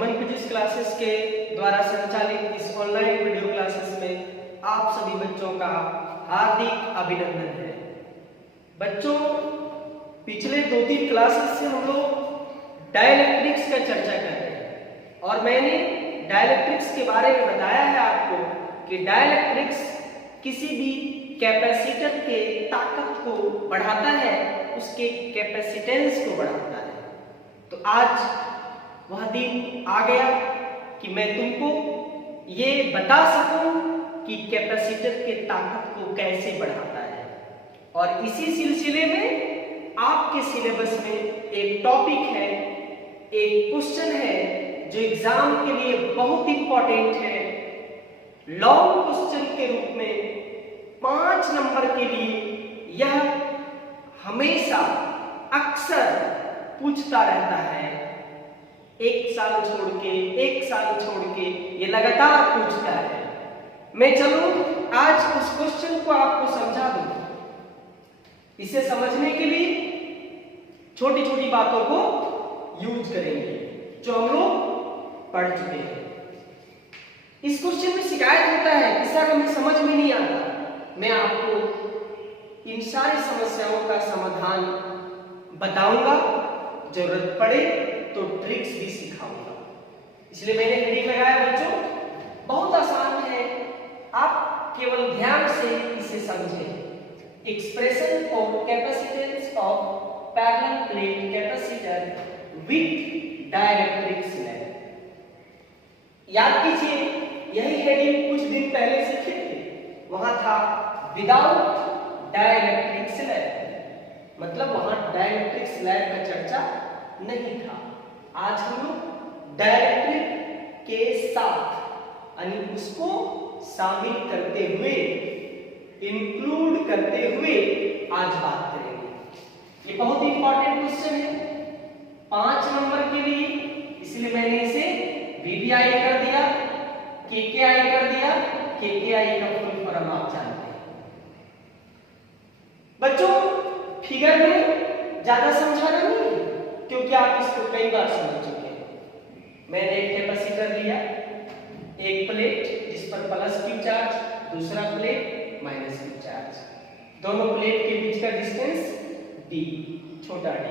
German physics classes के द्वारा संचालित इस ऑनलाइन वीडियो क्लासेस में आप सभी बच्चों का हार्दिक अभिनंदन है। बच्चों, पिछले 2-3 क्लासेस से हम लोग डाइलेक्ट्रिक्स का चर्चा कर रहे हैं और मैंने डाइलेक्ट्रिक्स के बारे में बताया है आपको कि डाइलेक्ट्रिक्स किसी भी कैपेसिटर के ताकत को बढ़ाता है, उसके कैपेसिटेंस को बढ़ाता है। तो आज वह दिन आ गया कि मैं तुमको ये बता सकूं कि कैपेसिटर के ताकत को कैसे बढ़ाता है। और इसी सिलसिले में आपके सिलेबस में एक टॉपिक है, एक क्वेश्चन है जो एग्जाम के लिए बहुत इंपॉर्टेंट है। लॉन्ग क्वेश्चन के रूप में 5 नंबर के लिए यह हमेशा अक्सर पूछता रहता है। एक साल छोड़ के ये लगातार पूछता है। मैं चलूं आज उस क्वेश्चन को आपको समझा दूं। इसे समझने के लिए छोटी छोटी बातों को यूज करेंगे जो हम लोग पढ़ चुके हैं। इस क्वेश्चन में शिकायत होता है कि सर हमें समझ में नहीं आता। मैं आपको इन सारी समस्याओं का समाधान बताऊंगा, जरूरत पड़े तो ट्रिक्स भी सिखाऊंगा। इसलिए मैंने हेडिंग लगाया बच्चों, बहुत आसान है, आप केवल ध्यान से इसे समझें। Expression of capacitance of parallel plate capacitor with dielectric slab. याद कीजिए, यही हेडिंग कुछ दिन पहले सीखे थे। वहां था विदाउट डाइलेक्ट्रिक स्लैब, मतलब वहां डाइलेक्ट्रिक स्लैब का चर्चा नहीं था। आज हम लोग डाइलेक्ट्रिक के साथ यानी उसको शामिल करते हुए, इंक्लूड करते हुए आज बात करेंगे। ये बहुत इंपॉर्टेंट क्वेश्चन है 5 नंबर के लिए, इसलिए मैंने इसे VVI कर दिया, KKI कर दिया। KKI का फुल फॉर्म आप जानते हैं। बच्चों, फिगर में ज्यादा समझाना नहीं है क्योंकि आप इसको कई बार समझ चुके हैं। मैंने एक कैपेसिटर लिया, एक प्लेट जिस पर प्लस की चार्ज, दूसरा प्लेट माइनस की चार्ज, दोनों प्लेट के बीच का डिस्टेंस d, छोटा d।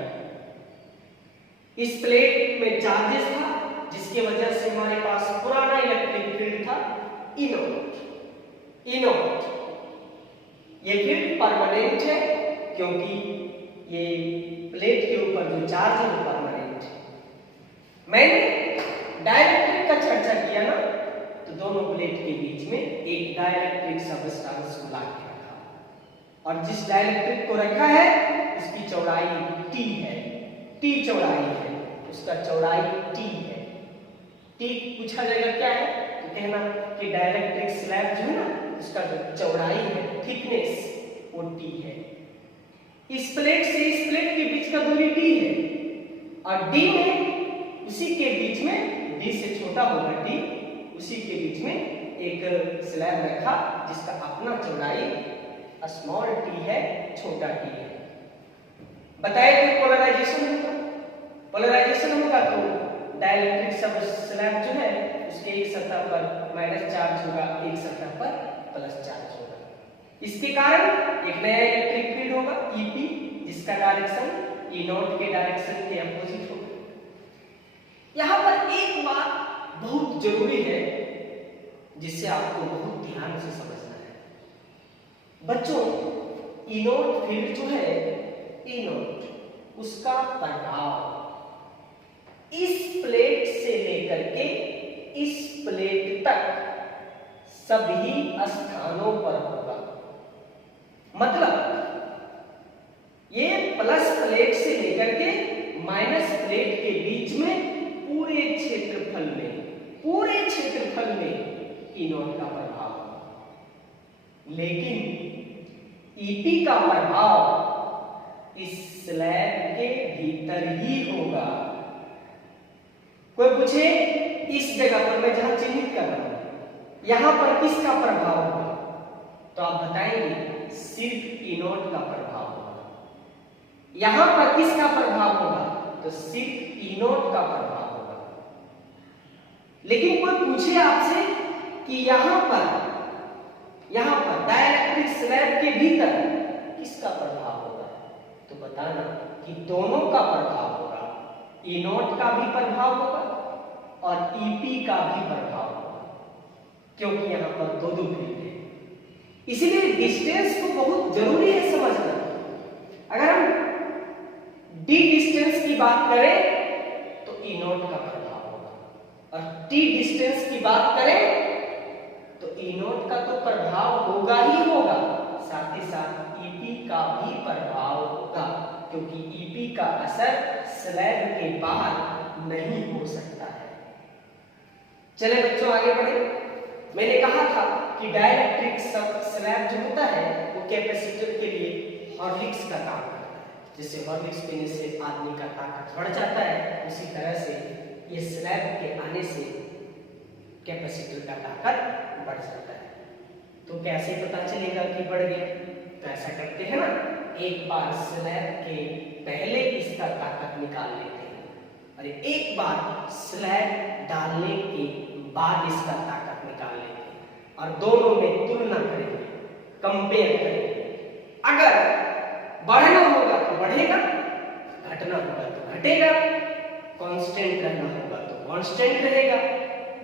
इस प्लेट में चार्जेस था जिसकी वजह से हमारे पास पुराना इलेक्ट्रिक फील्ड था E नॉट। ये फील्ड परमानेंट है क्योंकि ये प्लेट के ऊपर जो चार्ज है वो परमानेंट है। मैंने डाइलेक्ट्रिक का चर्चा किया ना, तो दोनों प्लेट के बीच में एक डाइलेक्ट्रिक सबस्टेंस को ला के रखा और जिस डाइलेक्ट्रिक को रखा है उसकी चौड़ाई t है, t चौड़ाई है, उसका चौड़ाई t है। t पूछा जाएगा क्या है तो कहना कि डाइलेक्ट्रिक स्लैब जो है ना उसका जो चौड़ाई है, थिकनेस, वो t है। इस प्लेट से इस प्लेट के बीच का दूरी d है और d में उसी के बीच में d से छोटा होगा d, उसी के बीच में एक स्लैब रखा जिसका अपना चौड़ाई स्मॉल t है, छोटा t है। बताए थे पोलराइजेशन होगा, पोलराइजेशन होगा तो डाइलेक्ट्रिक सब स्लैब जो है उसके एक सतह पर माइनस चार्ज होगा, एक सतह पर प्लस चार्ज होगा। इसके कारण एक नया इलेक्ट्रिक फील्ड होगा EP, जिसका डायरेक्शन E नॉट के डायरेक्शन के अपोजिट होगा। यहां पर एक बात बहुत जरूरी है जिसे आपको बहुत ध्यान से समझना है। बच्चों, E नॉट फील्ड जो है, E नॉट, उसका प्रभाव इस प्लेट से लेकर के इस प्लेट तक सभी स्थानों पर होगा। मतलब ये प्लस प्लेट से लेकर के माइनस प्लेट के बीच में पूरे क्षेत्रफल में E नॉट का प्रभाव होगा। लेकिन EP का प्रभाव इस स्लैब के भीतर ही होगा। कोई पूछे इस जगह पर मैं जहां चिन्हित कर रहा हूं यहां पर किसका प्रभाव होगा, तो आप बताएंगे सिर्फ E नॉट का प्रभाव होगा। यहां पर किसका प्रभाव होगा, तो सिर्फ E नॉट का प्रभाव होगा। लेकिन कोई पूछे आपसे कि यहाँ पर डाइलेक्ट्रिक स्लैब के भीतर किसका प्रभाव होगा, तो बताना कि दोनों का प्रभाव होगा, ई नॉट का भी प्रभाव होगा और ईपी का भी प्रभाव होगा, क्योंकि यहाँ पर दो फील्ड है। इसलिए डिस्टेंस को बहुत जरूरी है समझना। अगर हम डी डिस्टेंस की बात करें तो ई नॉट का प्रभाव होगा, और टी डिस्टेंस की बात करें तो ई नॉट का तो प्रभाव होगा ही होगा, साथ ही साथ ईपी का भी प्रभाव होगा, क्योंकि ईपी का असर स्लैब के बाहर नहीं हो सकता है। चले बच्चों आगे बढ़े। मैंने कहा था कि डाइलेक्ट्रिक स्लैब जो होता है वो कैपेसिटर के लिए हॉर्लिक्स का काम करता है। जैसे हॉर्लिक्स पीने से आदमी का ताकत बढ़ जाता है, उसी तरह से ये स्लैब के आने से कैपेसिटर का ताकत बढ़ जाता है। तो कैसे पता चलेगा कि बढ़ गया? तो ऐसा करते हैं ना, एक बार स्लैब के पहले इसका ताकत निकाल लेते हैं और एक बार स्लैब डालने के बाद इसका ताकत निकाल लेते हैं और दोनों में तुलना करेंगे, कंपेयर करेंगे। अगर बढ़ना होगा तो बढ़ेगा, घटना होगा तो घटेगा, कांस्टेंट रहना होगा तो कांस्टेंट रहेगा।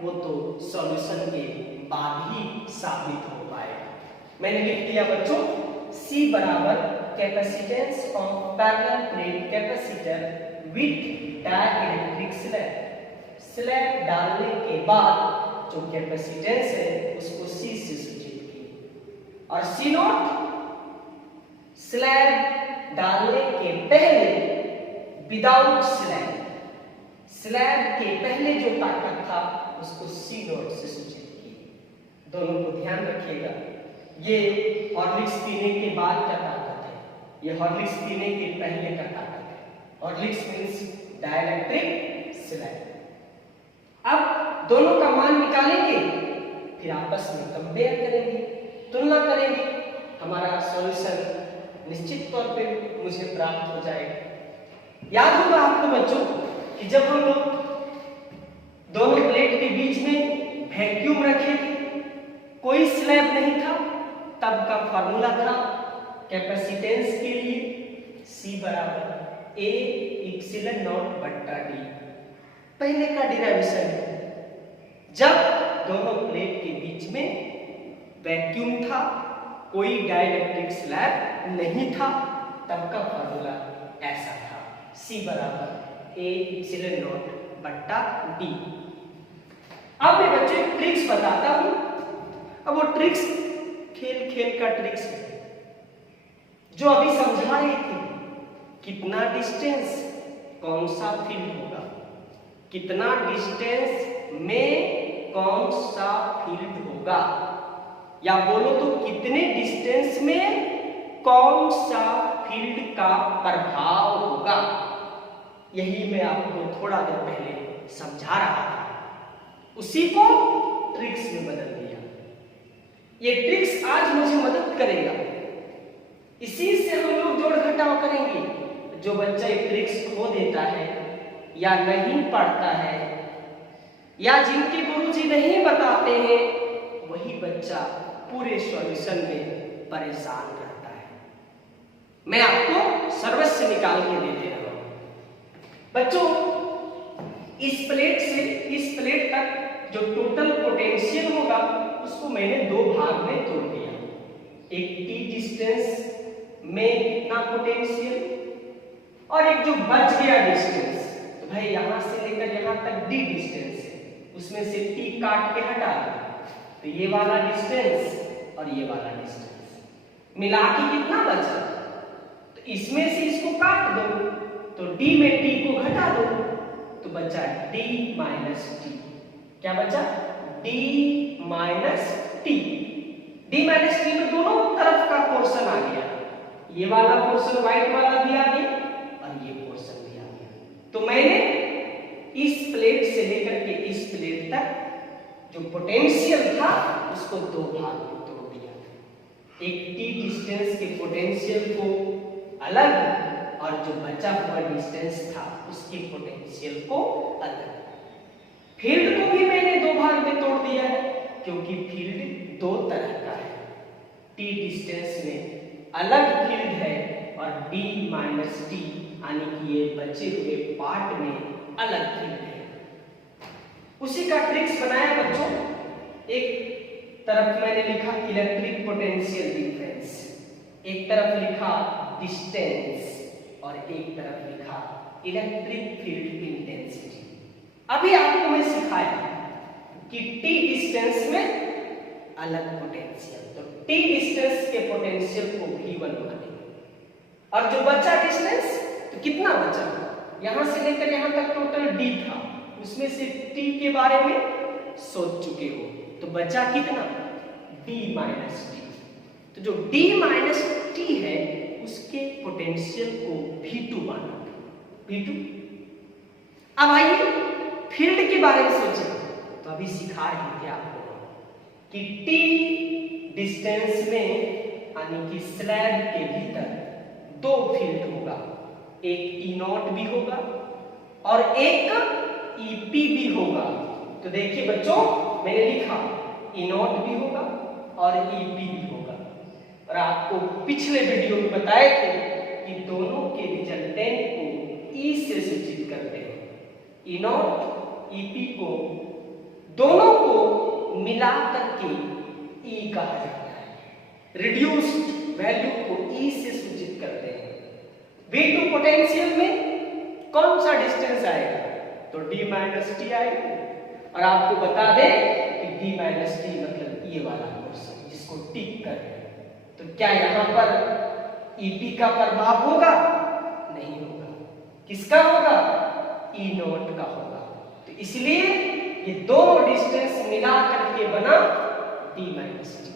वो तो सॉल्यूशन के बाद ही साबित हो पाएगा। मैंने लिख दिया बच्चों, C बराबर capacitance of parallel plate capacitor with dielectric slab. Slab डालने के बाद जो कैपेसिटेंस है उसको C से सूचित किया, और C नॉट स्लैब डालने के पहले विदाउट स्लैब के पहले जो ताकत था उसको C नॉट से सूचित किया। दोनों को ध्यान रखिएगा। ये हॉर्लिक्स पीने के बाद का ताकत है, ये हॉर्लिक्स पीने के पहले का ताकत है। Horlicks means dielectric slab. अब दोनों का मान निकालेंगे, फिर आपस में कंपेयर करेंगे, तुलना करेंगे। हमारा सॉल्यूशन निश्चित तौर पे मुझे प्राप्त हो जाएगा। याद होगा आपको बच्चों कि जब हम लोग दोनों प्लेट के बीच में वैक्यूम रखे थे, कोई स्लैब नहीं था, तब का फार्मूला था कैपेसिटेंस के लिए C बराबर A इप्सिलॉन नॉट बट्टा D। पहले का डिराइवेशन है, जब दोनों प्लेट के बीच में वैक्यूम था, कोई डाइलेक्ट्रिक स्लैब नहीं था, तब का फार्मूला ऐसा था, C बराबर A इप्सिलॉन नॉट बट्टा D। अब मैं बच्चों एक ट्रिक्स बताता हूं। अब वो ट्रिक्स खेल का ट्रिक्स है जो अभी समझा रहे थे। कितना डिस्टेंस कौन सा फील्ड होगा, कितना डिस्टेंस में कौन सा फील्ड होगा, या बोलो तो कितने डिस्टेंस में कौन सा फील्ड का प्रभाव होगा। यही मैं आपको थोड़ा देर पहले समझा रहा था, उसी को ट्रिक्स में बदल दिया। ये ट्रिक्स आज मुझे मदद करेगा, इसी से हम लोग जोड़ घटाव करेंगे। जो बच्चा ये ट्रिक्स खो देता है या नहीं पढ़ता है या जिनके गुरुजी नहीं बताते हैं, वही बच्चा पूरे सॉल्यूशन में परेशान रहता है। मैं आपको सर्वस्व निकाल के देते रहा हूं बच्चों। इस प्लेट से इस प्लेट तक जो टोटल पोटेंशियल होगा उसको मैंने दो भाग में तोड़ दिया। एक T डिस्टेंस में कितना पोटेंशियल और एक जो बच गया डिस्टेंस, तो भाई यहां से लेकर यहां तक D डिस्टेंस है, उसमें से T काट के हटा दो, तो ये वाला डिस्टेंस और ये वाला डिस्टेंस मिला के कितना बचा, तो इसमें से इसको काट दो, तो D में T को घटा दो, तो बचा D माइनस T। क्या बचा? D minus T। D minus T में दोनों तरफ का पोर्शन आ गया, ये वाला पोर्शन व्हाइट वाला भी आ गया और ये पोर्शन भी आ गया। तो मैंने इस प्लेट से लेकर के इस प्लेट तक जो पोटेंशियल था उसको दो भाग में तोड़ दिया। एक T डिस्टेंस के पोटेंशियल को अलग और जो बचा हुआ डिस्टेंस था उसके पोटेंशियल को अलग। फील्ड को भी मैंने दिया है? क्योंकि फील्ड दो तरह का है, t डिस्टेंस में अलग फील्ड है और d माइनस टी यानी कि ये बचे हुए पार्ट में अलग फील्ड है। उसी का ट्रिक्स बनाया बच्चों। एक तरफ मैंने लिखा इलेक्ट्रिक पोटेंशियल डिफरेंस, एक तरफ लिखा डिस्टेंस और एक तरफ लिखा इलेक्ट्रिक फील्ड इंटेंसिटी। अभी आपको मैं सिखाया कि t डिस्टेंस में अलग पोटेंशियल, तो t डिस्टेंस के पोटेंशियल को v1 माने और जो बचा डिस्टेंस, तो कितना बचा, यहां से लेकर यहां तक टोटल d था, उसमें से t के बारे में सोच चुके हो, तो बचा कितना, d माइनस टी। तो जो d माइनस टी है उसके पोटेंशियल को v2 माना, v2। अब आइए फील्ड के बारे में सोचें। तो अभी सिखा रहे थे आपको कि t डिस्टेंस में यानी कि स्लैब के भीतर दो फील्ड होगा, एक E0 भी होगा और एक EP भी होगा। तो देखिए बच्चों, मैंने लिखा E0 भी होगा और EP भी होगा, और आपको पिछले वीडियो में बताए थे कि दोनों के रिजल्टेंट को E से सूचित करते हैं। E0 EP को दोनों को मिला करके E कहा जाता है। रिड्यूस्ड वैल्यू को E से सूचित करते हैं। V2 पोटेंशियल में कौन सा डिस्टेंस आएगा, तो d माइनस टी आएगा। और आपको बता दें कि d माइनस टी मतलब ये वाला पोर्शन जिसको टिक कर रहे हैं। तो क्या यहाँ पर EP का प्रभाव होगा, नहीं होगा, किसका होगा, E0 का होगा। तो इसलिए ये दोनों डिस्टेंस मिला करके बना d माइनस टी।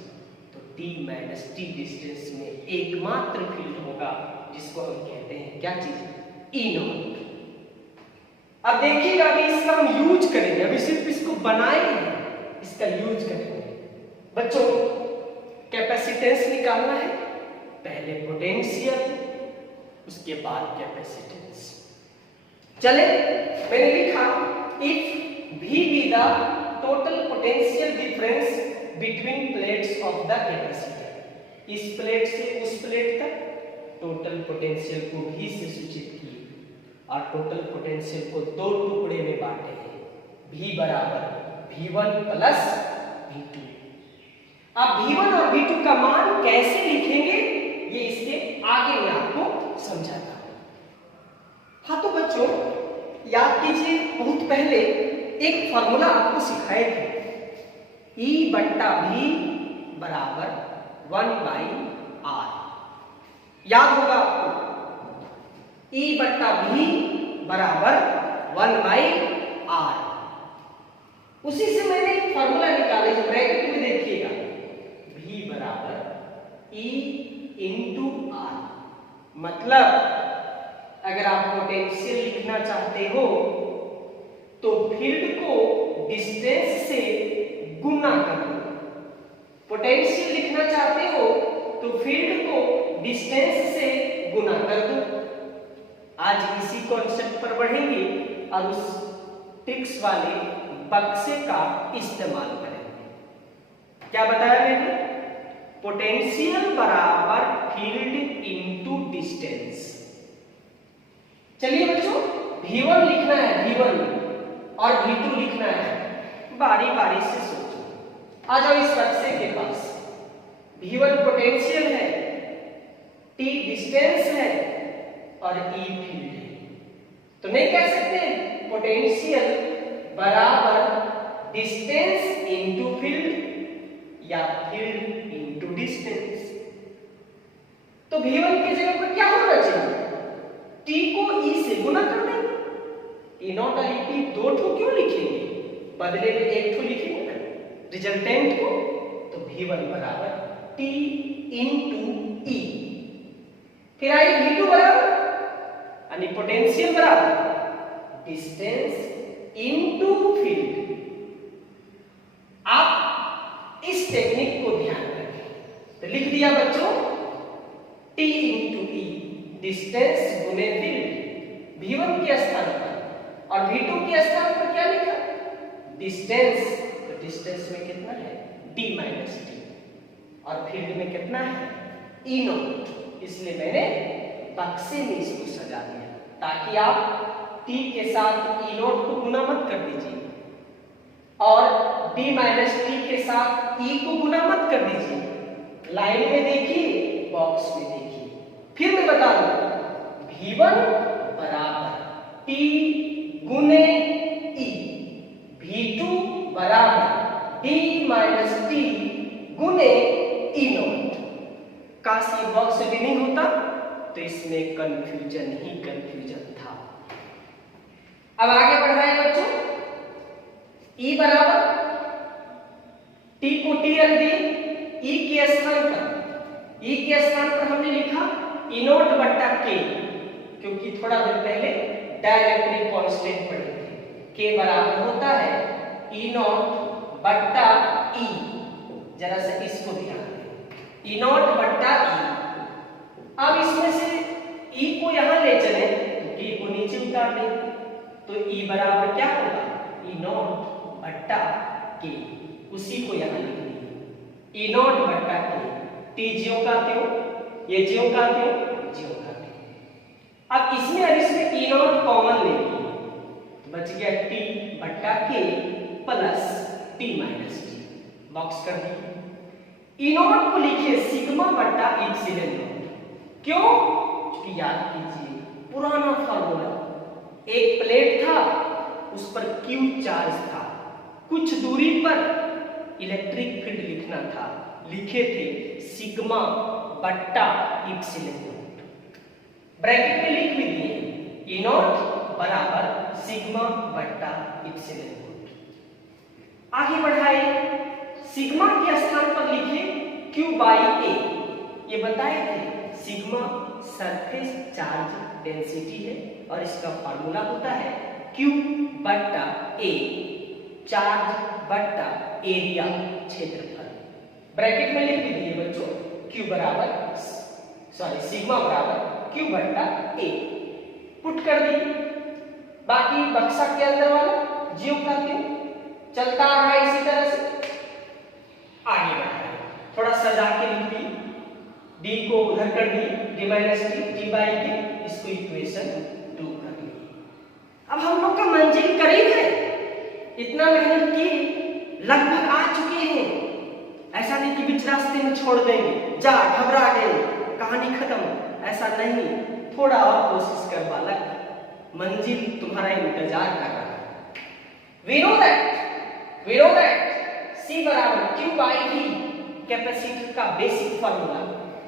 तो d माइनस टी डिस्टेंस में एकमात्र फील्ड होगा जिसको हम कहते हैं क्या चीज, E0। अब देखिएगा, अभी इसका हम यूज करेंगे, अभी सिर्फ इसको बनाए हैं, इसका यूज करेंगे। बच्चों कैपेसिटेंस निकालना है, पहले पोटेंशियल उसके बाद कैपेसिटेंस। चले, मैंने लिखा if V be the total potential difference between plates of the capacitor, इस प्लेट से उस प्लेट तक टोटल पोटेंशियल को V से सूचित किए और टोटल पोटेंशियल को दो टुकड़े में बांटे हैं, V बराबर V1 प्लस V2। अब V1 और V2 का मान कैसे लिखेंगे ये इसके आगे मैं आपको समझाता हूं। हाँ तो बच्चों याद कीजिए, बहुत पहले एक फॉर्मूला आपको सिखाए थे, E बट्टा V बराबर 1/r। याद होगा आपको, E बट्टा V बराबर 1/r। उसी से मैंने एक फॉर्मूला निकाला, जो ब्रैकेट में देखिएगा, V बराबर E इंटू R। मतलब अगर आप पोटेंशियल लिखना चाहते हो तो फील्ड को डिस्टेंस से गुना कर दो। पोटेंशियल लिखना चाहते हो तो फील्ड को डिस्टेंस से गुना कर दो। आज इसी कॉन्सेप्ट पर बढ़ेंगे और उस ट्रिक्स वाले बक्से का इस्तेमाल करेंगे। क्या बताया मैंने, पोटेंशियल बराबर फील्ड इनटू डिस्टेंस। चलिए बच्चों, V1 लिखना है, V1 और V2 लिखना है, बारी बारी से सोचो। आ जाओ इस बक्से के पास। V1 पोटेंशियल है, T डिस्टेंस है और E फील्ड है। तो नहीं कह सकते पोटेंशियल बराबर डिस्टेंस इनटू फील्ड या फील्ड इनटू डिस्टेंस। तो V1 की जगह पर क्या होना चाहिए, T को E से गुना कर देंगे। E0 और EP दो ठो क्यों लिखेंगे, बदले में एक ठो लिखेंगे ना रिजल्टेंट को। तो V1 बराबर T इंटू E। फिर आई V2 बराबर यानी पोटेंशियल बराबर डिस्टेंस इंटू फील्ड। आप इस टेक्निक को ध्यान रखें। तो लिख दिया बच्चों T इंटू E, डिस्टेंस गुने फील्ड। V1 के स्थान पर और V2 के स्थान पर क्या लिखा, डिस्टेंस। तो डिस्टेंस में कितना है d माइनस टी, और फील्ड में कितना है ई नॉट। इसलिए मैंने बक्से में इसको सजा दिया ताकि आप t के साथ ई नॉट को गुना मत कर दीजिए और d माइनस टी के साथ e को गुना मत कर दीजिए। लाइन में देखिए, बॉक्स में देखिए। फिर मैं बता दूं, v1 बराबर t गुने e, v2 बराबर d माइनस टी गुने ई नॉट। काश ये बॉक्स भी नहीं होता तो इसमें कंफ्यूजन ही कंफ्यूजन था। अब आगे बढ़ रहे हैं बच्चों, E बराबर T को T रख दिए, E के स्थान पर हमने लिखा E नॉट बट्टा K, क्योंकि थोड़ा देर पहले डाइलेक्ट्रिक कांस्टेंट पढ़े थे। K बराबर होता है E नॉट बट्टा E। जरा से इसको ध्यान दें, E नॉट बट्टा E। अब इसमें से E को यहां ले चले तो K को नीचे उतार दें, तो E बराबर क्या होगा E नॉट बट्टा K। उसी को यहां लिख दीजिए E नॉट बट्टा K। T ज्यों का त्यों, ये ज्यों का त्यों, ज्यों का त्यों। अब इसमें और इसमें E नॉट कॉमन ले लीजिए तो बच गया T बट्टा K plus T minus T। Box कर दिए। E नॉट को लिखिए सिग्मा बट्टा इप्सिलॉन नॉट। क्यों? क्योंकि याद कीजिए पुराना फार्मूला, एक प्लेट था उस पर Q चार्ज था, कुछ दूरी पर इलेक्ट्रिक फील्ड लिखना था, लिखे थे सिग्मा बट्टा इप्सिलॉन नॉट। ब्रैकेट में लिख भी दिए E नॉट बराबर सिग्मा बट्टा इप्सिलॉन नॉट। आगे बढ़ाए, सिग्मा के स्थान पर लिखे Q बाई A। ये बताए थे सिग्मा सरफेस चार्ज डेंसिटी है और इसका फार्मूला होता है Q बट्टा A, चार्ज बट्टा एरिया क्षेत्रफल। ब्रैकेट में लिख दीजिए बच्चों Q बराबर सिग्मा बराबर Q बट्टा A। पुट कर दी। बाकी बक्सा के अंदर वाला ज्यों का त्यों चलता आ रहा है इसी तरह से। आगे बढ़ाए, थोड़ा सजा के लिख दी, d को उधर कर दी, d minus T d by के, इसको इक्वेशन 2 कर दी। अब हम लोग का मंजिल करीब है, इतना मेहनत की, लगभग आ चुके हैं। ऐसा नहीं कि बीच रास्ते में छोड़ देंगे, जा घबरा गए कहानी खत्म, ऐसा नहीं। थोड़ा और कोशिश कर बालक, मंजिल तुम्हारा इंतजार कर रहा है। We know that C बराबर Q बाई V कैपेसिटर का बेसिक फार्मूला,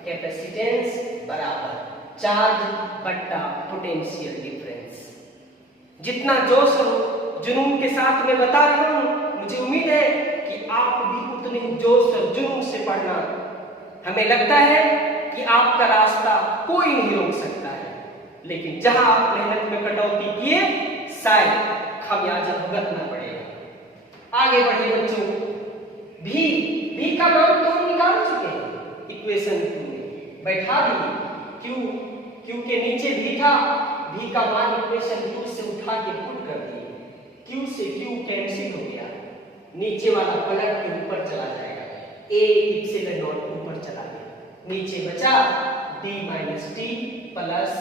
कैपेसिटेंस बराबर चार्ज बट्टा पोटेंशियल डिफरेंस। जितना जोश और जुनून के साथ मैं बता रहा हूं, मुझे उम्मीद है कि आप भी उतने जोश और जुनून से पढ़ना। हमें लगता है कि आपका रास्ता कोई नहीं रोक सकता है, लेकिन जहां आप मेहनत में कटौती किए शायद खमियाजा भुगतना पड़ेगा। आगे बढ़े बच्चों, V का मान तो हम निकाल चुके हैं इक्वेशन 2 में, बैठा दिए। Q के नीचे V था, V का मान इक्वेशन 2 से उठा के पुट कर दिए। Q से Q कैंसिल हो गया, नीचे वाला पलट के ऊपर चला जाएगा, A इप्सिलॉन नॉट ऊपर चला गया, नीचे बचा D minus T plus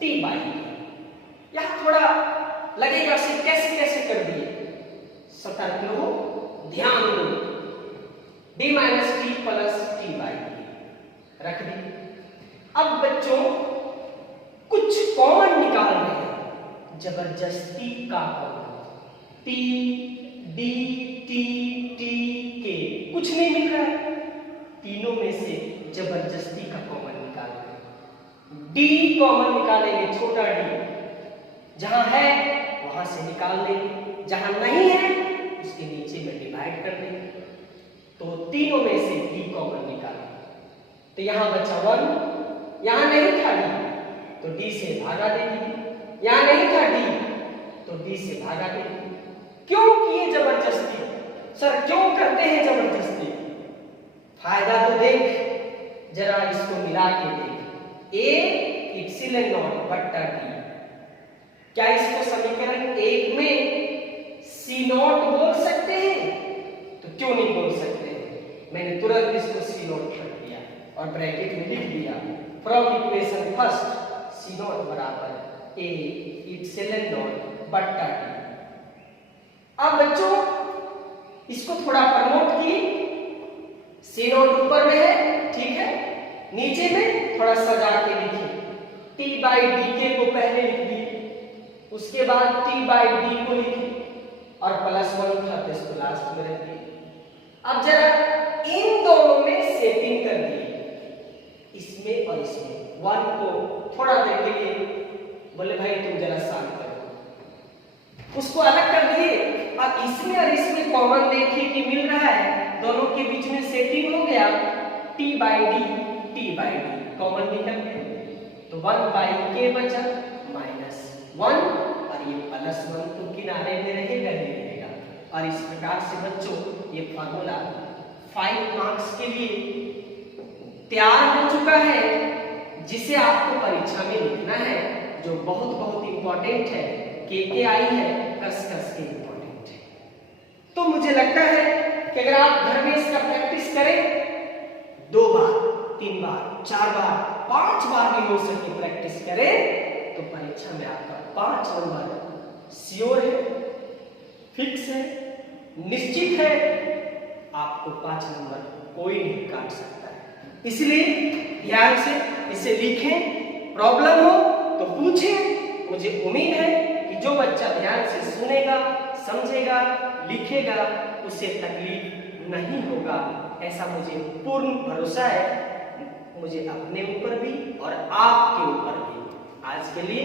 T by. यहां थोड़ा लगेगा से कैसे कैसे कर दिए, सतर्क रहो, ध्यान दो। D minus T plus T by रख दी। अब बच्चों कुछ कॉमन निकाल रहे हैं, जबरदस्ती का common, T D T T K कुछ नहीं मिल रहा है, तीनों में से जबरदस्ती का कॉमन निकाल रहे हैं। D कॉमन निकालेंगे, छोटा d, जहां है वहां से निकाल देंगे, जहां नहीं है उसके नीचे में डिवाइड कर देंगे। तो तीनों में से d कॉमन निकालें, तो यहां बचा 1, यहां नहीं था d तो d से भागा देंगे, यहां नहीं था d तो d से भागा देंगे। क्यों किए जबरदस्ती? सर क्यों करते हैं जबरदस्ती? फायदा तो देख, जरा इसको मिला के देख, a इप्सिलॉन नॉट बट्टा d। क्या इसको समीकरण 1 में C नॉट बोल सकते हैं? क्यों नहीं बोल सकते? मैंने तुरंत इसको सी नॉट कर दिया और ब्रैकेट में लिख दिया from equation first C naught बराबर ए इप्सिलॉन नॉट बट्टा टी। अब बच्चों इसको थोड़ा प्रमोट की, सी नॉट ऊपर में है, ठीक है, नीचे में थोड़ा सजा के लिखी, टी बाई डी के को पहले लिख दी, उसके बाद टी बाई डी को लिखी और प्लस 1 था तो इसको लास्ट में रख दी। अब जरा इन दोनों में सेटिंग कर दी, इसमें और इसमें, 1 को थोड़ा देर के लिए बोले भाई तुम जरा शांत करो, उसको अलग कर दिए। अब इसमें और इसमें कॉमन देखिए कि मिल रहा है, दोनों के बीच में सेटिंग हो गया, टी बाई डी कॉमन निकल गया, तो 1 बाई के बचा माइनस 1 और ये प्लस 1 तो किनारे में रहेगा ही रहेगा। और इस प्रकार से बच्चों ये फार्मूला 5 मार्क्स के लिए तैयार हो चुका है, जिसे आपको परीक्षा में लिखना है, जो बहुत बहुत इंपॉर्टेंट है, के आई है, कस के इंपॉर्टेंट है। तो मुझे लगता है कि अगर आप घर में इसका प्रैक्टिस करें 2 बार 3 बार 4 बार 5 बार भी हो सके प्रैक्टिस करें, तो परीक्षा में आपका 5 नंबर श्योर है, फिक्स है, निश्चित है, आपको 5 नंबर कोई नहीं काट सकता है। इसलिए ध्यान से इसे लिखें, प्रॉब्लम हो तो पूछें। मुझे उम्मीद है कि जो बच्चा ध्यान से सुनेगा, समझेगा, लिखेगा, उसे तकलीफ नहीं होगा, ऐसा मुझे पूर्ण भरोसा है, मुझे अपने ऊपर भी और आपके ऊपर भी। आज के लिए